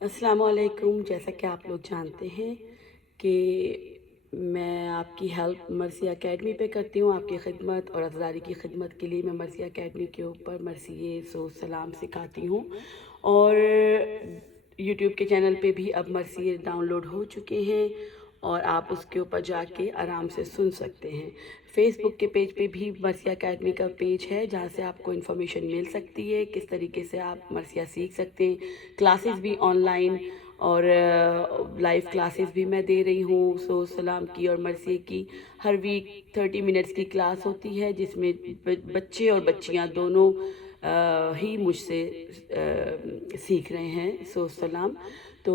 السلام علیکم. جیسا کہ آپ لوگ جانتے ہیں کہ میں آپ کی ہیلپ مرثیہ اکیڈمی پہ کرتی ہوں. آپ کی خدمت اور افزاری کی خدمت کے لیے میں مرثیہ اکیڈمی کے اوپر مرثیے سو سلام سکھاتی ہوں. اور یوٹیوب کے چینل پہ بھی اب مرثیے ڈاؤن لوڈ ہو چکے ہیں اور آپ اس کے اوپر جا کے آرام سے سن سکتے ہیں. فیس بک کے پیج پہ بھی مرثیہ اکیڈمی کا پیج ہے جہاں سے آپ کو انفارمیشن مل سکتی ہے کس طریقے سے آپ مرثیہ سیکھ سکتے ہیں. کلاسز بھی آن لائن اور لائیو کلاسز بھی میں دے رہی ہوں. سو سلام کی اور مرثیے کی ہر ویک 30 منٹس کی کلاس ہوتی ہے جس میں بچے اور بچیاں دونوں ہی مجھ سے سیکھ رہے ہیں. سو سلام. تو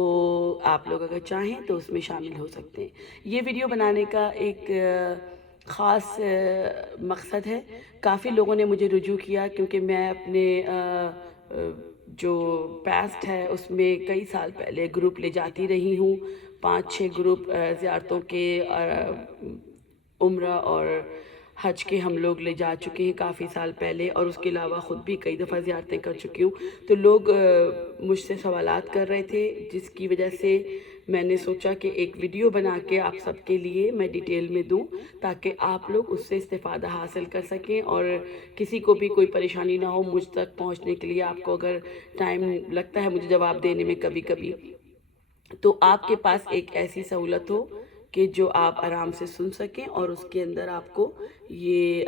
آپ لوگ اگر چاہیں تو اس میں شامل ہو سکتے ہیں. یہ ویڈیو بنانے کا ایک خاص مقصد ہے. کافی لوگوں نے مجھے رجوع کیا کیونکہ میں اپنے جو پاسٹ ہے اس میں کئی سال پہلے گروپ لے جاتی رہی ہوں. 5-6 گروپ زیارتوں کے عمرہ اور حج کے ہم لوگ لے جا چکے ہیں کافی سال پہلے, اور اس کے علاوہ خود بھی کئی دفعہ زیارتیں کر چکی ہوں. تو لوگ مجھ سے سوالات کر رہے تھے جس کی وجہ سے میں نے سوچا کہ ایک ویڈیو بنا کے آپ سب کے لیے میں ڈیٹیل میں دوں تاکہ آپ لوگ اس سے استفادہ حاصل کر سکیں اور کسی کو بھی کوئی پریشانی نہ ہو. مجھ تک پہنچنے کے لیے آپ کو اگر ٹائم لگتا ہے مجھے جواب دینے میں کبھی کبھی, تو آپ کے پاس ایک ایسی سہولت ہو کہ جو آپ آرام سے سن سکیں اور اس کے اندر آپ کو یہ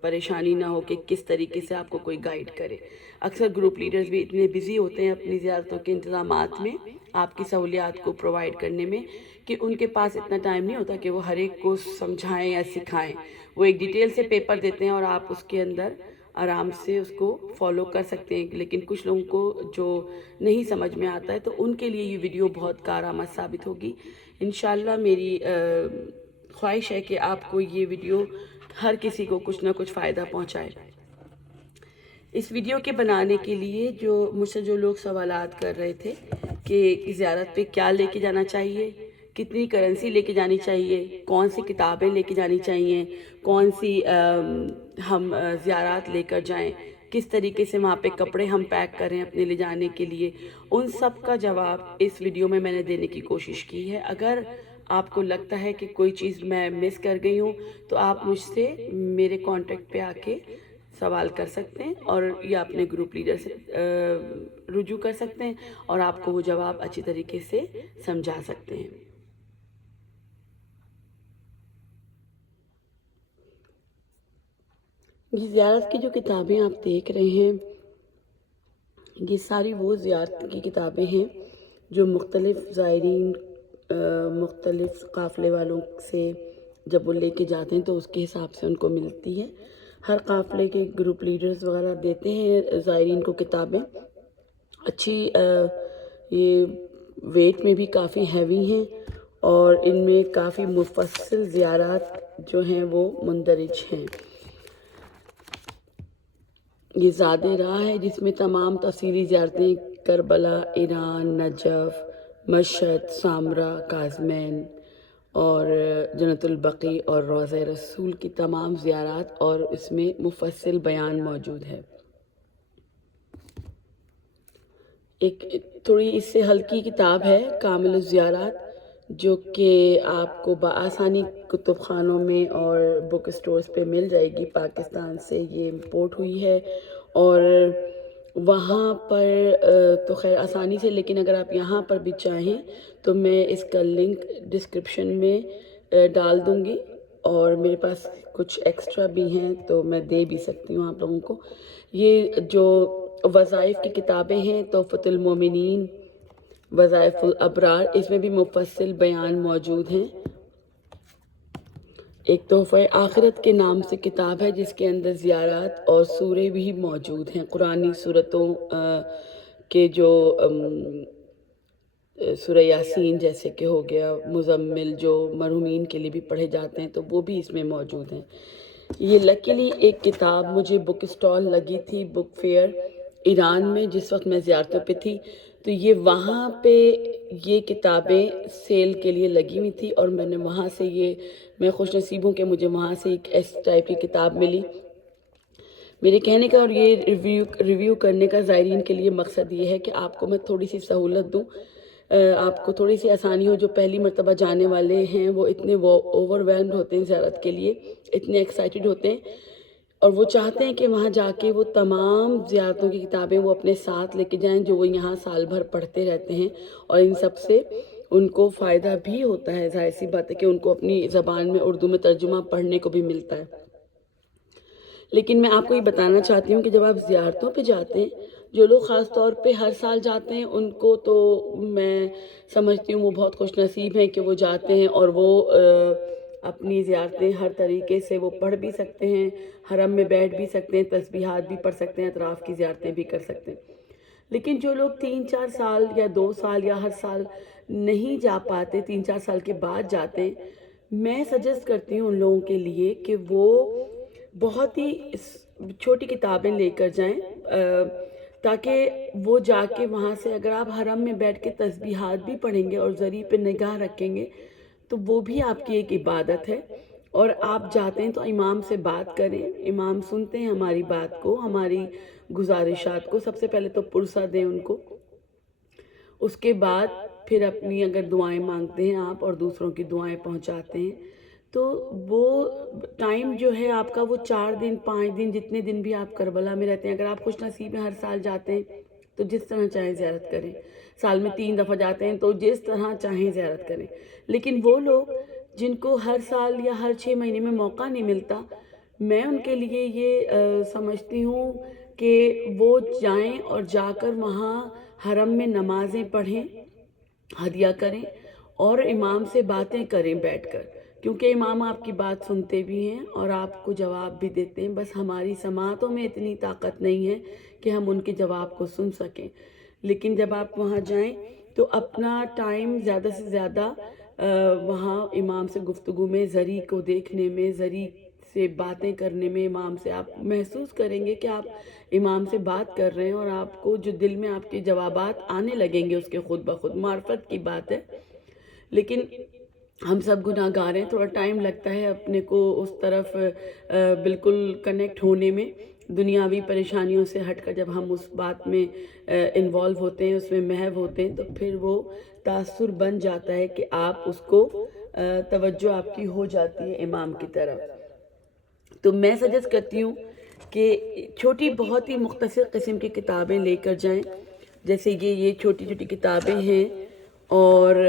پریشانی نہ ہو کہ کس طریقے سے آپ کو کوئی گائیڈ کرے. اکثر گروپ لیڈرز بھی اتنے بزی ہوتے ہیں اپنی زیارتوں کے انتظامات میں, آپ کی سہولیات کو پرووائڈ کرنے میں, کہ ان کے پاس اتنا ٹائم نہیں ہوتا کہ وہ ہر ایک کو سمجھائیں یا سکھائیں. وہ ایک ڈیٹیل سے پیپر دیتے ہیں اور آپ اس کے اندر آرام سے اس کو فالو کر سکتے ہیں. لیکن کچھ لوگوں کو جو نہیں سمجھ میں آتا ہے تو ان کے لیے یہ ویڈیو بہت کارآمد ثابت ہوگی. انشاءاللہ میری خواہش ہے کہ آپ کو یہ ویڈیو ہر کسی کو کچھ نہ کچھ فائدہ پہنچائے. اس ویڈیو کے بنانے کے لیے مجھ سے جو لوگ سوالات کر رہے تھے کہ زیارت پہ کیا لے کے جانا چاہیے, کتنی کرنسی لے کے جانی چاہیے, کون سی کتابیں لے کے جانی چاہیے, کون سی ہم زیارات لے کر جائیں, کس طریقے سے وہاں پہ کپڑے ہم پیک کریں اپنے لے جانے کے لیے, ان سب کا جواب اس ویڈیو میں نے دینے کی کوشش کی ہے. اگر آپ کو لگتا ہے کہ کوئی چیز میں مس کر گئی ہوں تو آپ مجھ سے میرے کانٹیکٹ پہ آ کے سوال کر سکتے ہیں اور یا اپنے گروپ لیڈر سے رجوع کر سکتے ہیں اور آپ کو وہ جواب اچھی طریقے سے سمجھا سکتے ہیں. یہ زیارت کی جو کتابیں آپ دیکھ رہے ہیں یہ ساری وہ زیارت کی کتابیں ہیں جو مختلف زائرین مختلف قافلے والوں سے جب وہ لے کے جاتے ہیں تو اس کے حساب سے ان کو ملتی ہے. ہر قافلے کے گروپ لیڈرز وغیرہ دیتے ہیں زائرین کو کتابیں اچھی. یہ ویٹ میں بھی کافی ہیوی ہیں اور ان میں کافی مفصل زیارات جو ہیں وہ مندرج ہیں. یہ زاد راہ ہے جس میں تمام تفصیلی زیارتیں کربلا, ایران, نجف, مشہد, سامرا, کاظمین اور جنت البقیع اور روضہ رسول کی تمام زیارات اور اس میں مفصل بیان موجود ہے. ایک تھوڑی اس سے ہلکی کتاب ہے کامل الزیارات جو کہ آپ کو بآسانی کتب خانوں میں اور بک اسٹورز پہ مل جائے گی. پاکستان سے یہ امپورٹ ہوئی ہے اور وہاں پر تو خیر آسانی سے, لیکن اگر آپ یہاں پر بھی چاہیں تو میں اس کا لنک ڈسکرپشن میں ڈال دوں گی اور میرے پاس کچھ ایکسٹرا بھی ہیں تو میں دے بھی سکتی ہوں آپ لوگوں کو. یہ جو وظائف کی کتابیں ہیں تحفۃ المومنین, وظائف الابرار, اس میں بھی مفصل بیان موجود ہیں. ایک تحفہ آخرت کے نام سے کتاب ہے جس کے اندر زیارات اور سورے بھی موجود ہیں. قرآنی صورتوں کے جو سورہ یاسین جیسے کہ ہو گیا, مزمل جو مرحومین کے لیے بھی پڑھے جاتے ہیں تو وہ بھی اس میں موجود ہیں. یہ لکیلی ایک کتاب مجھے بک اسٹال لگی تھی بک فیئر ایران میں جس وقت میں زیارتوں پہ تھی, تو یہ وہاں پہ یہ کتابیں سیل کے لیے لگی ہوئی تھی اور میں نے وہاں سے میں خوش نصیب ہوں کہ مجھے وہاں سے ایک اس ٹائپ کی کتاب ملی. میرے کہنے کا اور یہ ریویو کرنے کا زائرین کے لیے مقصد یہ ہے کہ آپ کو میں تھوڑی سی سہولت دوں، آپ کو تھوڑی سی آسانی ہو۔ جو پہلی مرتبہ جانے والے ہیں وہ اتنے اوور ویلمڈ ہوتے ہیں زیارت کے لیے، اتنے ایکسائٹڈ ہوتے ہیں، اور وہ چاہتے ہیں کہ وہاں جا کے وہ تمام زیارتوں کی کتابیں وہ اپنے ساتھ لے کے جائیں جو وہ یہاں سال بھر پڑھتے رہتے ہیں، اور ان سب سے ان کو فائدہ بھی ہوتا ہے۔ ظاہر سی بات ہے کہ ان کو اپنی زبان میں اردو میں ترجمہ پڑھنے کو بھی ملتا ہے۔ لیکن میں آپ کو یہ بتانا چاہتی ہوں کہ جب آپ زیارتوں پہ جاتے ہیں، جو لوگ خاص طور پہ ہر سال جاتے ہیں ان کو تو میں سمجھتی ہوں وہ بہت خوش نصیب ہیں کہ وہ جاتے ہیں اور وہ اپنی زیارتیں ہر طریقے سے وہ پڑھ بھی سکتے ہیں، حرم میں بیٹھ بھی سکتے ہیں، تسبیحات بھی پڑھ سکتے ہیں، اطراف کی زیارتیں بھی کر سکتے ہیں۔ لیکن جو لوگ 3-4 سال یا 2 سال یا ہر سال نہیں جا پاتے، 3-4 سال کے بعد جاتے ہیں، میں سجیسٹ کرتی ہوں ان لوگوں کے لیے کہ وہ بہت ہی چھوٹی کتابیں لے کر جائیں، تاکہ وہ جا کے وہاں سے اگر آپ حرم میں بیٹھ کے تسبیحات بھی پڑھیں گے اور ذری پہ نگاہ رکھیں گے تو وہ بھی آپ کی ایک عبادت ہے۔ اور آپ جاتے ہیں تو امام سے بات کریں، امام سنتے ہیں ہماری بات کو، ہماری گزارشات کو، سب سے پہلے تو پرسہ دیں ان کو، اس کے بعد پھر اپنی اگر دعائیں مانگتے ہیں آپ اور دوسروں کی دعائیں پہنچاتے ہیں تو وہ ٹائم جو ہے آپ کا وہ 4 دن 5 دن جتنے دن بھی آپ کربلا میں رہتے ہیں، اگر آپ خوش نصیب ہیں ہر سال جاتے ہیں تو جس طرح چاہیں زیارت کریں، سال میں 3 دفعہ جاتے ہیں تو جس طرح چاہیں زیارت کریں۔ لیکن وہ لوگ جن کو ہر سال یا ہر 6 مہینے میں موقع نہیں ملتا، میں ان کے لیے یہ سمجھتی ہوں کہ وہ جائیں اور جا کر وہاں حرم میں نمازیں پڑھیں، ہدیہ کریں اور امام سے باتیں کریں بیٹھ کر، کیونکہ امام آپ کی بات سنتے بھی ہیں اور آپ کو جواب بھی دیتے ہیں، بس ہماری سماعتوں میں اتنی طاقت نہیں ہے کہ ہم ان کے جواب کو سن سکیں۔ لیکن جب آپ وہاں جائیں تو اپنا ٹائم زیادہ سے زیادہ وہاں امام سے گفتگو میں، ذری کو دیکھنے میں، ذری سے باتیں کرنے میں، امام سے آپ محسوس کریں گے کہ آپ امام سے بات کر رہے ہیں اور آپ کو جو دل میں آپ کے جوابات آنے لگیں گے اس کے خود بخود، معرفت کی بات ہے۔ لیکن ہم سب گناہ گار ہیں، تھوڑا ٹائم لگتا ہے اپنے کو اس طرف بالکل کنیکٹ ہونے میں، دنیاوی پریشانیوں سے ہٹ کر جب ہم اس بات میں انوالو ہوتے ہیں، اس میں محو ہوتے ہیں، تو پھر وہ تاثر بن جاتا ہے کہ آپ اس کو توجہ آپ کی ہو جاتی ہے امام کی طرف۔ تو میں سجیسٹ کرتی ہوں کہ چھوٹی بہت ہی مختصر قسم کی کتابیں لے کر جائیں، جیسے یہ چھوٹی چھوٹی کتابیں ہیں، اور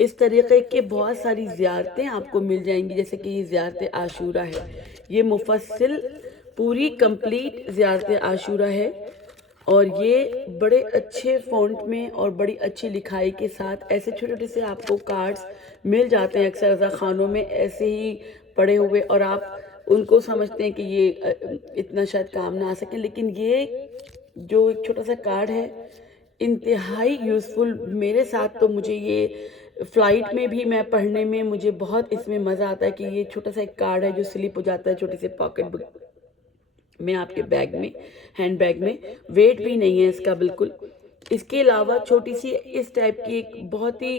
اس طریقے کے بہت ساری زیارتیں آپ کو مل جائیں گی، جیسے کہ یہ زیارت عاشورہ ہے، یہ مفصل پوری کمپلیٹ زیارت عاشورہ ہے، اور یہ بڑے اچھے فونٹ میں اور بڑی اچھی لکھائی کے ساتھ ایسے چھوٹے چھوٹے سے آپ کو کارڈز مل جاتے ہیں اکثر رضا خانوں میں ایسے ہی پڑے ہوئے، اور آپ ان کو سمجھتے ہیں کہ یہ اتنا شاید کام نہ آ سکیں، لیکن یہ جو ایک چھوٹا سا کارڈ ہے انتہائی یوزفل، میرے ساتھ تو مجھے یہ فلائٹ میں بھی میں پڑھنے میں مجھے بہت اس میں مزہ آتا ہے کہ یہ چھوٹا سا ایک کارڈ ہے جو سلپ ہو جاتا ہے چھوٹی سی پاکٹ بک میں، آپ کے بیگ میں، ہینڈ بیگ میں، ویٹ بھی نہیں ہے اس کا بالکل۔ اس کے علاوہ چھوٹی سی اس ٹائپ کی ایک بہت ہی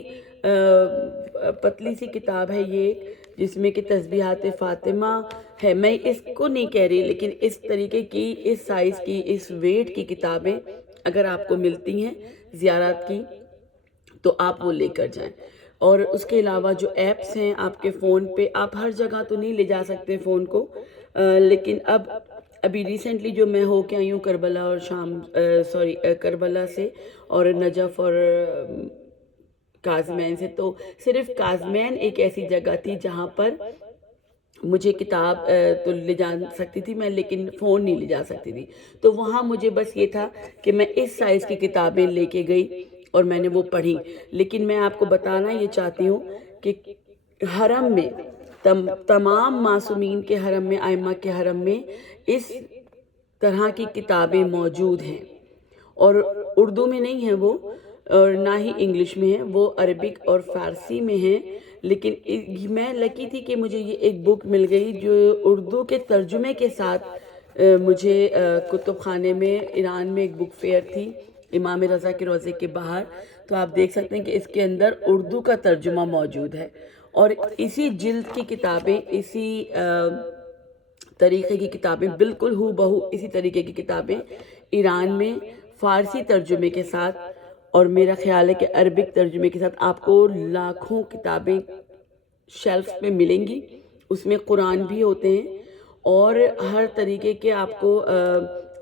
پتلی سی کتاب ہے یہ، جس میں کہ تسبیحات فاطمہ ہے، میں اس کو نہیں کہہ رہی، لیکن اس طریقے کی، اس سائز کی، اس ویٹ کی کتابیں اگر آپ کو ملتی ہیں زیارات کی تو آپ وہ لے کر جائیں۔ اور اس کے علاوہ جو ایپس ہیں آپ کے فون پہ، آپ ہر جگہ تو نہیں لے جا سکتے فون کو، لیکن ابھی ریسنٹلی جو میں ہو کے آئی ہوں کربلا اور کربلا سے اور نجف اور کاظمین سے، تو صرف کاظمین ایک ایسی جگہ تھی جہاں پر مجھے کتاب تو لے جا سکتی تھی میں، لیکن فون نہیں لے جا سکتی تھی، تو وہاں مجھے بس یہ تھا کہ میں اس سائز کی کتابیں لے کے گئی اور میں نے وہ پڑھی۔ لیکن میں آپ کو بتانا یہ چاہتی ہوں کہ حرم میں، تمام معصومین کے حرم میں، ائمہ کے حرم میں اس طرح کی کتابیں موجود ہیں، اور اردو میں نہیں ہیں وہ، اور نہ ہی انگلش میں ہیں، وہ عربک اور فارسی میں ہیں۔ لیکن میں لکی تھی کہ مجھے یہ ایک بک مل گئی جو اردو کے ترجمے کے ساتھ مجھے کتب خانے میں، ایران میں ایک بک فیئر تھی امام رضا کے روضے کے باہر، تو آپ دیکھ سکتے ہیں کہ اس کے اندر اردو کا ترجمہ موجود ہے، اور اسی جلد کی کتابیں، اسی طریقے کی کتابیں، بالکل ہو بہو اسی طریقے کی کتابیں ایران میں فارسی ترجمے کے ساتھ، اور میرا خیال ہے کہ عربک ترجمے کے ساتھ آپ کو لاکھوں کتابیں شیلف میں ملیں گی. اس میں قرآن بھی ہوتے ہیں اور ہر طریقے کے آپ کو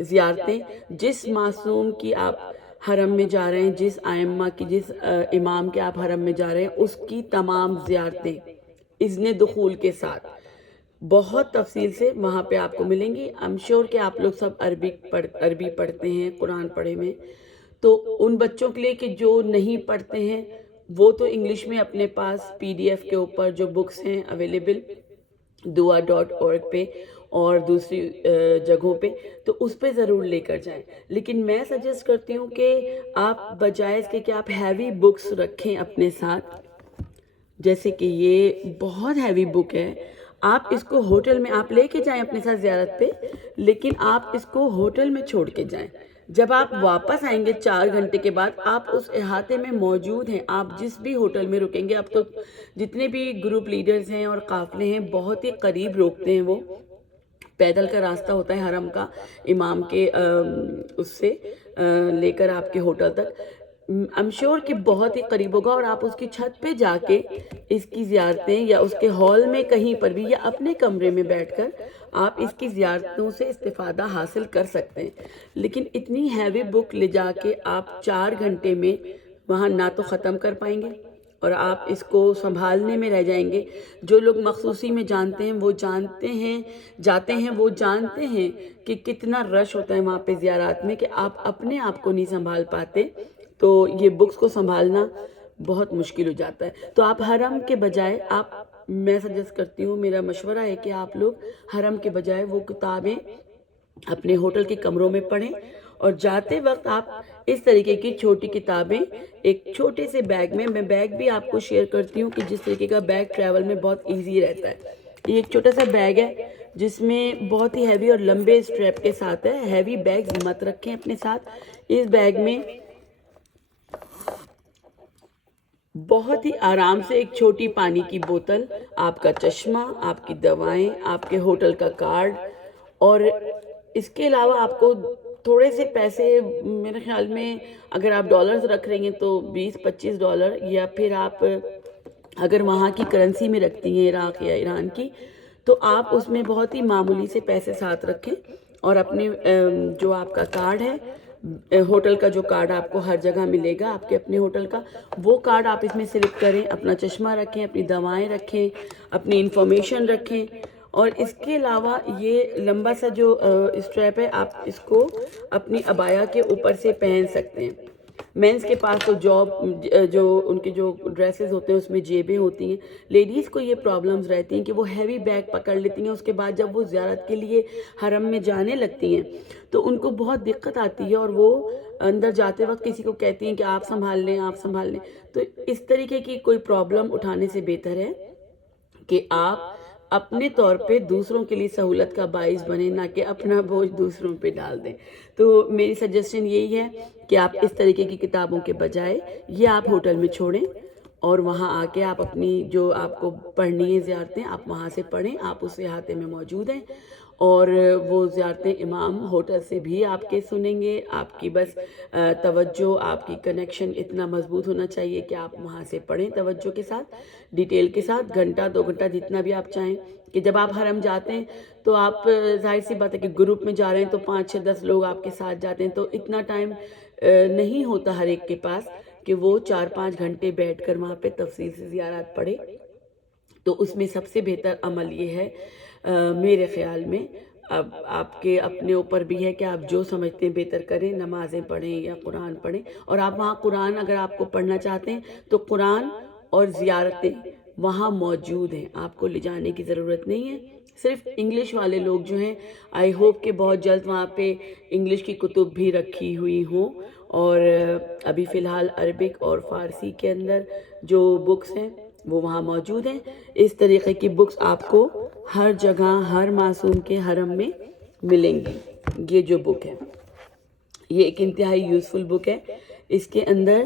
زیارتیں، جس معصوم کی آپ حرم میں جا رہے ہیں، جس ائمہ کی، جس امام کے آپ حرم میں جا رہے ہیں، اس کی تمام زیارتیں اذن دخول کے ساتھ بہت تفصیل سے وہاں پہ آپ کو ملیں گی. ایم شیور کہ آپ لوگ سب عربی پڑھتے ہیں، قرآن پڑھے میں، تو ان بچوں کے لیے کہ جو نہیں پڑھتے ہیں وہ تو انگلش میں اپنے پاس PDF کے اوپر جو بکس ہیں اویلیبل dua.org پہ اور دوسری جگہوں پہ، تو اس پہ ضرور لے کر جائیں. لیکن میں سجیسٹ کرتی ہوں کہ آپ بجائے اس کے کہ آپ ہیوی بکس رکھیں اپنے ساتھ، جیسے کہ یہ بہت ہیوی بک ہے، آپ اس کو ہوٹل میں آپ لے کے جائیں اپنے ساتھ زیارت پہ، لیکن آپ اس کو ہوٹل میں چھوڑ کے جائیں. جب آپ واپس آئیں گے 4 گھنٹے کے بعد، آپ اس احاطے میں موجود ہیں، آپ جس بھی ہوٹل میں رکیں گے. اب تو جتنے بھی گروپ لیڈرز ہیں اور قافلے ہیں بہت ہی قریب روکتے ہیں، وہ پیدل کا راستہ ہوتا ہے حرم کا، امام کے اس سے لے کر آپ کے ہوٹل تک. I'm sure کہ بہت ہی قریب ہوگا، اور آپ اس کی چھت پہ جا کے اس کی زیارتیں، یا اس کے ہال میں کہیں پر بھی، یا اپنے کمرے میں بیٹھ کر آپ اس کی زیارتوں سے استفادہ حاصل کر سکتے ہیں. لیکن اتنی ہیوی بک لے جا کے آپ 4 گھنٹے میں وہاں نہ تو ختم کر پائیں گے، اور آپ اس کو سنبھالنے میں رہ جائیں گے. جو لوگ مخصوصی میں جانتے ہیں وہ جاتے ہیں وہ جانتے ہیں کہ کتنا رش ہوتا ہے وہاں پہ زیارات میں، کہ آپ اپنے آپ کو نہیں سنبھال پاتے، تو یہ بکس کو سنبھالنا بہت مشکل ہو جاتا ہے. تو آپ حرم کے بجائے میں سجیسٹ کرتی ہوں، میرا مشورہ ہے کہ آپ لوگ حرم کے بجائے وہ کتابیں اپنے ہوٹل کے کمروں میں پڑھیں، اور جاتے وقت آپ اس طریقے کی چھوٹی کتابیں ایک چھوٹے سے بیگ میں بیگ بھی آپ کو شیئر کرتی ہوں کہ جس طریقے کا بیگ ٹریول میں بہت ایزی رہتا ہے. یہ ایک چھوٹا سا بیگ ہے جس میں بہت ہی ہیوی اور لمبے اسٹریپ کے ساتھ ہے. ہیوی بیگ مت رکھیں اپنے ساتھ. اس بیگ میں بہت ہی آرام سے ایک چھوٹی پانی کی بوتل، آپ کا چشمہ، آپ کی دوائیں، آپ کے ہوٹل کا کارڈ، اور اس کے علاوہ آپ کو تھوڑے سے پیسے، میرے خیال میں اگر آپ ڈالرز رکھ رہی ہیں تو $20-25، یا پھر آپ اگر وہاں کی کرنسی میں رکھتی ہیں عراق یا ایران کی، تو آپ اس میں بہت ہی معمولی سے پیسے ساتھ رکھیں. اور اپنے جو آپ کا کارڈ ہے، ہوٹل کا جو کارڈ آپ کو ہر جگہ ملے گا آپ کے اپنے ہوٹل کا، وہ کارڈ آپ اس میں سلپ کریں. اپنا چشمہ رکھیں، اپنی دوائیں رکھیں، اپنی انفارمیشن رکھیں. اور اس کے علاوہ یہ لمبا سا جو اسٹریپ ہے، آپ اس کو اپنی عبایا کے اوپر سے پہن سکتے ہیں. مینس کے پاس تو جو ان کے جو ڈریسز ہوتے ہیں اس میں جیبیں ہوتی ہیں. لیڈیز کو یہ پرابلمز رہتی ہیں کہ وہ ہیوی بیگ پکڑ لیتی ہیں، اس کے بعد جب وہ زیارت کے لیے حرم میں جانے لگتی ہیں تو ان کو بہت دقت آتی ہے، اور وہ اندر جاتے وقت کسی کو کہتی ہیں کہ آپ سنبھال لیں. تو اس طریقے کی کوئی پرابلم اٹھانے سے بہتر ہے کہ آپ اپنے طور پہ دوسروں کے لیے سہولت کا باعث بنیں، نہ کہ اپنا بوجھ دوسروں پہ ڈال دیں. تو میری سجیشن یہی ہے کہ آپ اس طریقے کی کتابوں کے بجائے یہ آپ ہوٹل میں چھوڑیں، اور وہاں آ کے آپ اپنی جو آپ کو پڑھنی ہے زیارتیں آپ وہاں سے پڑھیں. آپ اس احاطے میں موجود ہیں، اور وہ زیارتیں امام ہوٹل سے بھی آپ کے سنیں گے. آپ کی بس توجہ، آپ کی کنیکشن اتنا مضبوط ہونا چاہیے کہ آپ وہاں سے پڑھیں توجہ کے ساتھ، ڈیٹیل کے ساتھ، گھنٹہ 2 گھنٹہ جتنا بھی آپ چاہیں. کہ جب آپ حرم جاتے ہیں تو آپ ظاہر سی بات ہے کہ گروپ میں جا رہے ہیں تو 5-6-10 لوگ آپ کے ساتھ جاتے ہیں، تو اتنا ٹائم نہیں ہوتا ہر ایک کے پاس کہ وہ 4-5 گھنٹے بیٹھ کر وہاں پہ تفصیل سے زیارات پڑھے. تو اس میں سب سے بہتر عمل یہ ہے میرے خیال میں، اب آپ کے اپنے اوپر بھی ہے کہ آپ جو سمجھتے ہیں بہتر کریں، نمازیں پڑھیں یا قرآن پڑھیں. اور آپ وہاں قرآن اگر آپ کو پڑھنا چاہتے ہیں تو قرآن اور زیارتیں وہاں موجود ہیں، آپ کو لے جانے کی ضرورت نہیں ہے. صرف انگلش والے لوگ جو ہیں، آئی ہوپ کہ بہت جلد وہاں پہ انگلش کی کتب بھی رکھی ہوئی ہوں، اور ابھی فی الحال عربک اور فارسی کے اندر جو بکس ہیں وہ وہاں موجود ہیں. اس طریقے کی بکس آپ کو ہر جگہ ہر معصوم کے حرم میں ملیں گی. یہ جو بک ہے یہ ایک انتہائی یوزفل بک ہے. اس کے اندر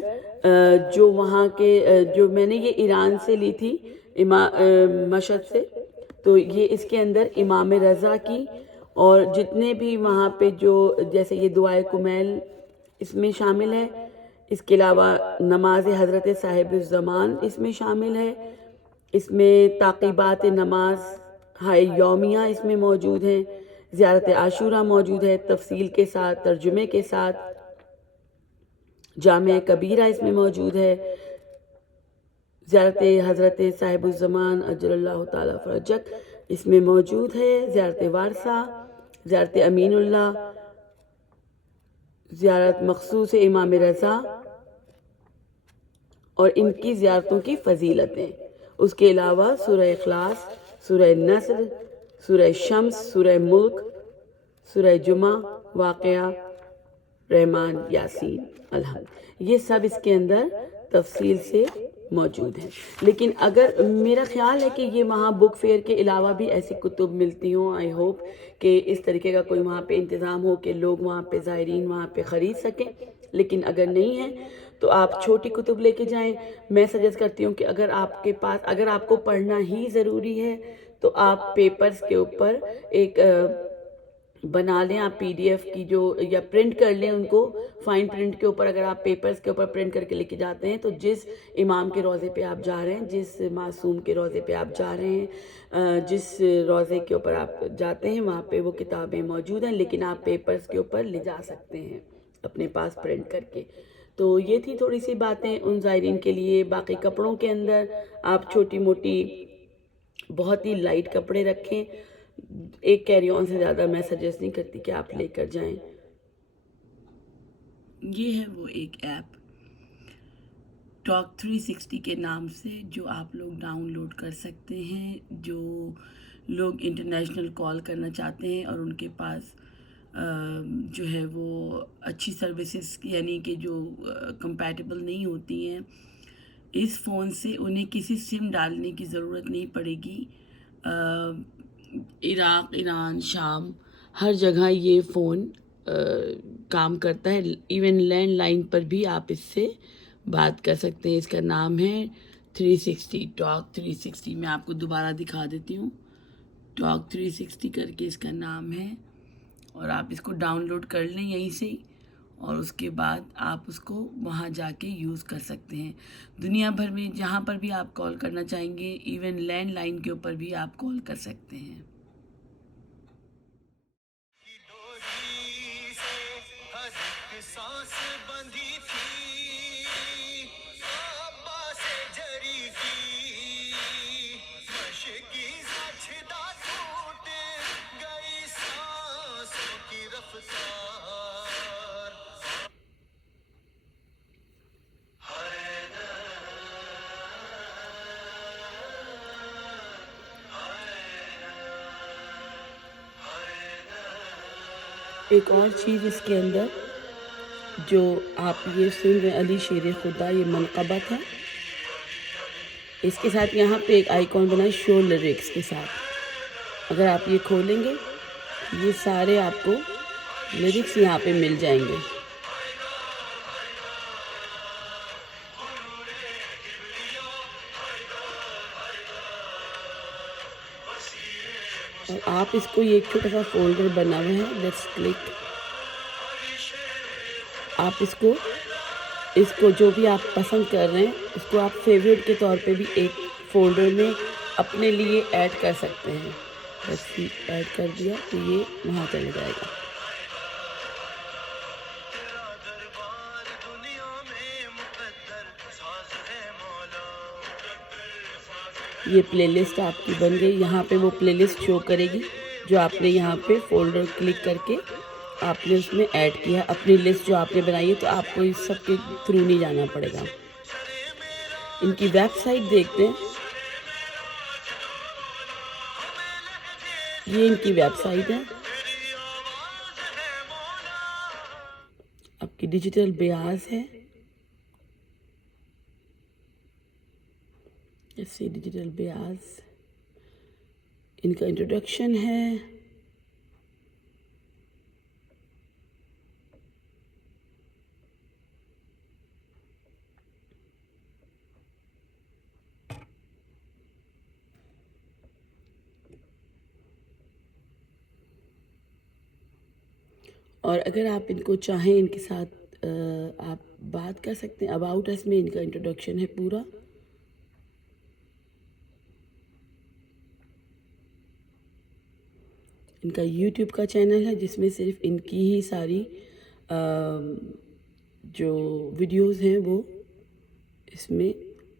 جو وہاں کے جو میں نے یہ ایران سے لی تھی، مشہد سے، تو یہ اس کے اندر امام رضا کی اور جتنے بھی وہاں پہ جو جیسے یہ دعائے کمیل اس میں شامل ہے، اس کے علاوہ نماز حضرت صاحب الزمان اس میں شامل ہے، اس میں تعقیبات نماز ہائے یومیہ اس میں موجود ہیں، زیارت عاشورہ موجود ہے تفصیل کے ساتھ ترجمے کے ساتھ، جامع کبیرہ اس میں موجود ہے، زیارت حضرت صاحب الزمان اجل اللہ تعالی فرجک اس میں موجود ہے، زیارت وارثہ، زیارت امین اللہ، زیارت مخصوص امام رضا اور ان کی زیارتوں کی فضیلتیں، اس کے علاوہ سورہ اخلاص، سورہ نصر، سورہ شمس، سورہ ملک، سورہ جمعہ، واقعہ، رحمان، یاسین، الحمد، یہ سب اس کے اندر تفصیل سے موجود ہیں۔ لیکن اگر میرا خیال ہے کہ یہ وہاں بک فیئر کے علاوہ بھی ایسی کتب ملتی ہوں، آئی ہوپ کہ اس طریقے کا کوئی وہاں پہ انتظام ہو کہ لوگ وہاں پہ زائرین وہاں پہ خرید سکیں، لیکن اگر نہیں ہے تو آپ چھوٹی کتب لے کے جائیں۔ میں سجیسٹ کرتی ہوں کہ اگر آپ کے پاس، اگر آپ کو پڑھنا ہی ضروری ہے تو آپ پیپرز کے اوپر ایک بنا لیں، آپ پی ڈی ایف کی جو یا پرنٹ کر لیں ان کو، فائن پرنٹ کے اوپر اگر آپ پیپرز کے اوپر پرنٹ کر کے لے کے جاتے ہیں تو جس امام کے روضے پہ آپ جا رہے ہیں، جس معصوم کے روضے پہ آپ جا رہے ہیں، جس روضے کے اوپر آپ جاتے ہیں وہاں پہ وہ کتابیں موجود ہیں، لیکن آپ پیپرز کے اوپر لے جا سکتے ہیں اپنے پاس پرنٹ کر کے۔ تو یہ تھی تھوڑی سی باتیں ان زائرین کے لیے۔ باقی کپڑوں کے اندر آپ چھوٹی موٹی بہت ہی لائٹ کپڑے رکھیں، ایک کیری آن سے زیادہ میں سجیسٹ نہیں کرتی کہ آپ لے کر جائیں۔ یہ ہے وہ ایک ایپ ٹاک 360 کے نام سے جو آپ لوگ ڈاؤن لوڈ کر سکتے ہیں، جو لوگ انٹرنیشنل کال کرنا چاہتے ہیں اور ان کے پاس جو ہے وہ اچھی سروسز یعنی کہ جو کمپیٹیبل نہیں ہوتی ہیں، اس فون سے انہیں کسی سم ڈالنے کی ضرورت نہیں پڑے گی۔ عراق، ایران، شام، ہر جگہ یہ فون کام کرتا ہے، ایون لینڈ لائن پر بھی آپ اس سے بات کر سکتے ہیں۔ اس کا نام ہے 360 ٹاک 360۔ میں آپ کو دوبارہ دکھا دیتی ہوں، ٹاک 360 کر کے اس کا نام ہے، اور آپ اس کو ڈاؤن لوڈ کر لیں یہیں سے، اور اس کے بعد آپ اس کو وہاں جا کے یوز کر سکتے ہیں۔ دنیا بھر میں جہاں پر بھی آپ کال کرنا چاہیں گے، ایون لینڈ لائن کے اوپر بھی آپ کال کر سکتے ہیں۔ سانس بندھی تھی ابا سے جری کی مشکی سچدا ٹوٹ گئی سانسوں کی رفتار۔ ایک اور چیز اس کے اندر جو آپ یہ سن رہے علی شیر خدا، یہ منقبہ تھا، اس کے ساتھ یہاں پہ ایک آئیکن بنا ہے شو لیرکس کے ساتھ۔ اگر آپ یہ کھولیں گے یہ سارے آپ کو لیرکس یہاں پہ مل جائیں گے، اور آپ اس کو، یہ ایک چھوٹا سا فولڈر بنا ہوا ہے، لیٹس کلک، آپ اس کو جو بھی آپ پسند کر رہے ہیں اس کو آپ فیوریٹ کے طور پہ بھی ایک فولڈر میں اپنے لیے ایڈ کر سکتے ہیں۔ بس ایڈ کر دیا تو یہ وہاں چلے جائے گا۔ یہ پلے لسٹ آپ کی بن گئی، یہاں پہ وہ پلے لسٹ شو کرے گی جو آپ نے یہاں پہ فولڈر کلک کر کے آپ نے اس میں ایڈ کیا اپنی لسٹ جو آپ نے بنائی ہے، تو آپ کو اس سب کے تھرو نہیں جانا پڑے گا۔ ان کی ویب سائٹ دیکھتے ہیں، یہ ان کی ویب سائٹ ہے، آپ کی ڈیجیٹل بیاز ہے، ایسے ڈیجیٹل بیاز، ان کا انٹروڈکشن ہے، اور اگر آپ ان کو چاہیں ان کے ساتھ آپ بات کر سکتے ہیں. اباؤٹ اس میں ان کا انٹروڈکشن ہے پورا. ان کا یوٹیوب کا چینل ہے جس میں صرف ان کی ہی ساری جو ویڈیوز ہیں وہ اس میں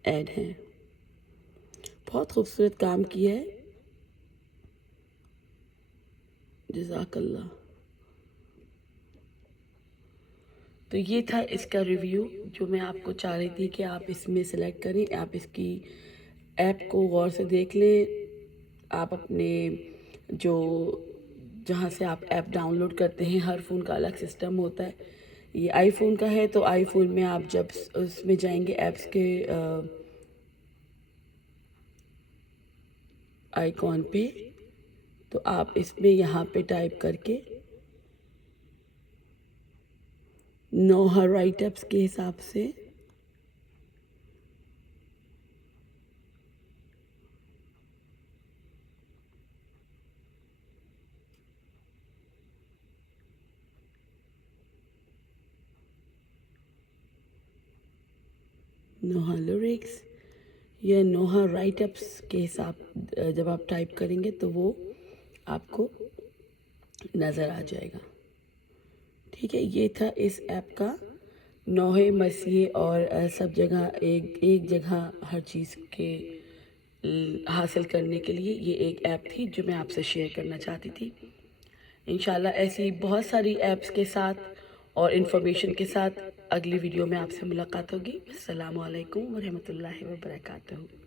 ایڈ ہیں. بہت خوبصورت کام کیا ہے. جزاک اللہ. تو یہ تھا اس کا ریویو جو میں آپ کو چاہ رہی تھی کہ آپ اس میں سلیکٹ کریں. آپ اس کی ایپ کو غور سے دیکھ لیں. آپ اپنے جہاں سے آپ ایپ ڈاؤن لوڈ کرتے ہیں ہر فون کا الگ سسٹم ہوتا ہے. یہ آئی فون کا ہے تو آئی فون میں آپ جب اس میں جائیں گے ایپس کے آئیکن پہ تو آپ اس میں یہاں پہ ٹائپ کر کے نوحہ رائٹ اپس کے حساب سے نوحہ لیرکس یا نوحہ رائٹ اپس کے حساب جب آپ ٹائپ کریں گے تو وہ آپ کو نظر آ جائے گا. ٹھیک ہے. یہ تھا اس ایپ کا نوحہ مسیح اور سب جگہ ایک جگہ ہر چیز کے حاصل کرنے کے لیے یہ ایک ایپ تھی جو میں آپ سے شیئر کرنا چاہتی تھی. انشاءاللہ ایسی بہت ساری ایپس کے ساتھ اور انفارمیشن کے ساتھ اگلی ویڈیو میں آپ سے ملاقات ہوگی. السلام علیکم ورحمۃ اللہ وبرکاتہ.